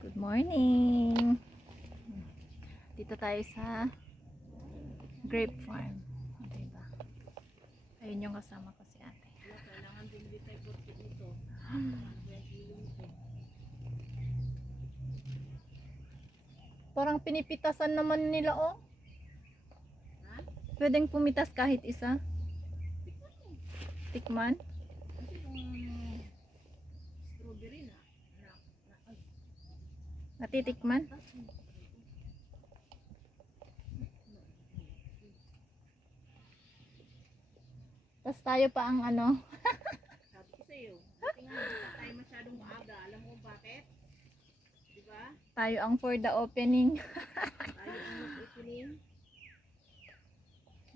Good morning! Dito tayo sa grape farm. Diba? Ayun yung kasama ko si ate. Kailangan din tayo porkit nito. Parang pinipitasan naman nila oh. Ha? Pwedeng pumitas kahit isa. Tikman. Kasi yung strawberry na ay, Natitikman. Tapos tayo pa ang ano. sabi ko sa'yo, buti nga hindi pa tayo masyadong maaga. Alam mo bakit? Diba? Tayo ang for the opening. Tayo ang mag-opening.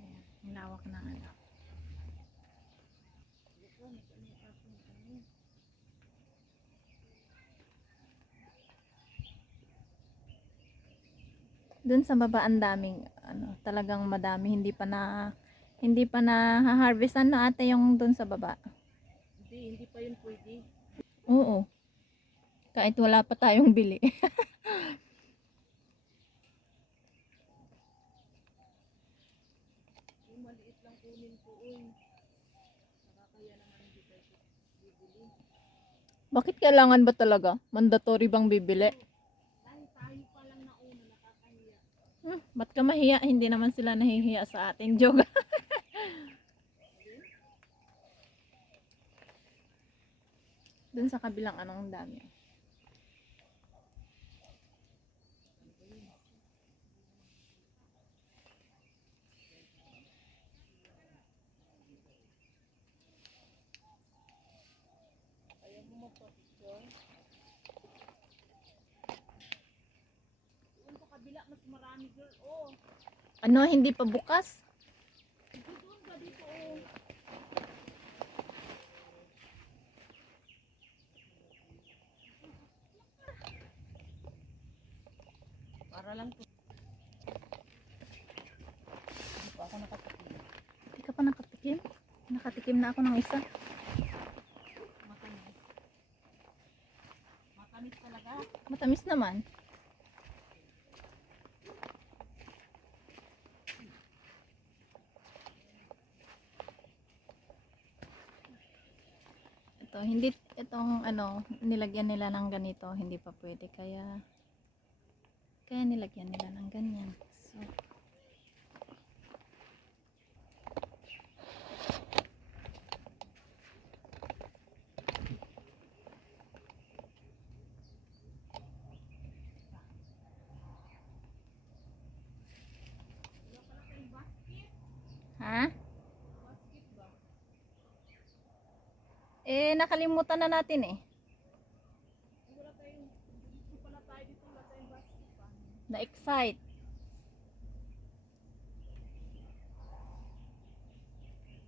Ayan, ang lawak ng ano. Doon sa baba ang daming ano, talagang madami, hindi pa na harvestan na ate yung doon sa baba. Hindi pa yun pwede. Oo. Kahit wala pa tayong bili. Yung maliit lang kunin ko, nakakaya naman hindi tayo bibili. Bakit kailangan ba talaga? Mandatory bang bibili? Dahil tayo pa lang na una, nakakahiya. Ba't ka mahiya? Hindi naman sila nahihiya sa atin. Joke. Doon sa kabilang anong dami. Ayaw mo magpa-picture. Doon sa kabila, mas marami girl. Oh, Ano, hindi pa bukas? doon ka dito. Para lang to. Hindi pa ako nakatikim. Hindi ka pa nakatikim? Nakatikim na ako ng isa. Matamis. Matamis talaga. Matamis naman. Ito, hindi itong ano, nilagyan nila ng ganito, hindi pa pwede kaya nilagyan nila ng ganyan. So, ha? Nakalimutan na natin eh. Wala tayong, dito pala tayo dito, wala tayong basket pa. Na-excite.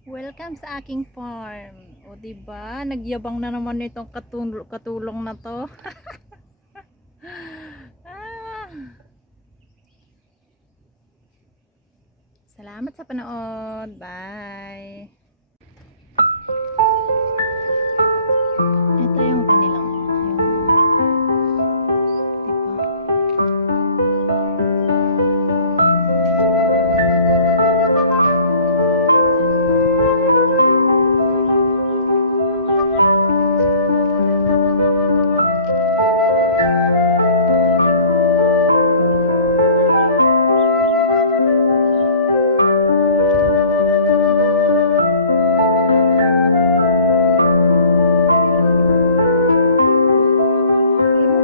Welcome sa aking farm. O diba, nagyabang na naman itong katulong na to. Ah. Salamat sa panood. Bye. Ito yung kanilang diba?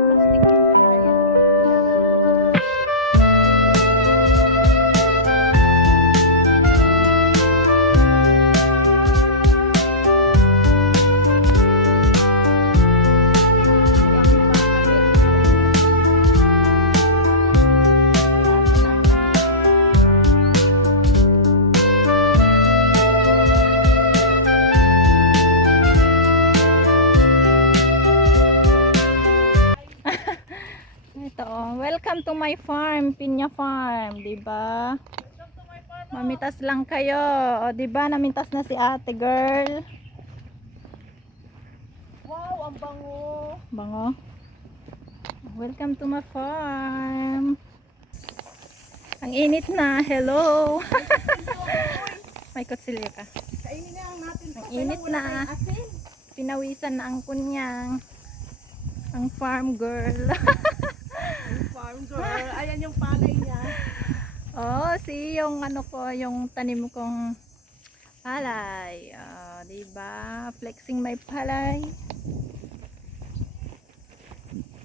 Plastic yung pala yan. Ito oh, welcome to my farm, Pinya Farm, 'di ba? Mamitas lang kayo. O 'di ba, namintas na si Ate girl. Wow, ang bango. Bango. Welcome to my farm. Ang init na. Hello. May kutsilyo ka. Kainin na lang natin. Ang init na. Asin. Pinawisan na ang kunyang. Ang farm girl. Farm girl. Ayan yung palay niya. Oh, see yung ano ko, yung tanim kong palay. Diba? Flexing my palay.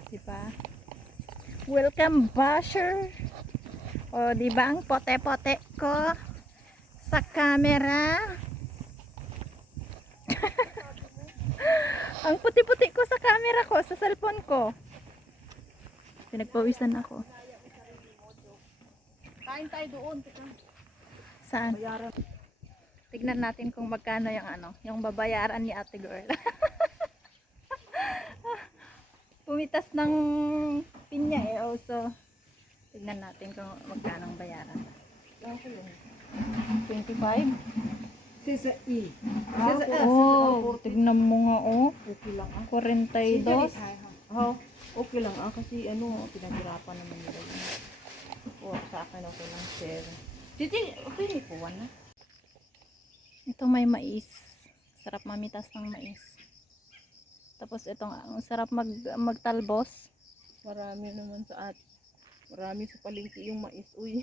Diba? Welcome basher. O, diba ang pote-pote ko sa camera? Ang puti-puti ko sa camera ko, sa cellphone ko. Pinagpawisan ako. Kain tayo doon. Teka. Saan? Bayaran. Tignan natin kung magkano yung ano, yung babayaran ni ate girl. Pumitas ng pinya eh, also. Tignan natin kung magkano ang bayaran. 25? Sisa E. Oh, tignan mo nga oh. Okay lang ah. 42. Oh, okay lang ah. Kasi ano, pinaghirapan naman nila yun. O, sa akin okay lang, sir. Titi, okay po, na. Ito may mais. Sarap mamitas ng mais. Tapos itong ang sarap magtalbos. Marami naman sa marami sa palengke yung mais. Uy.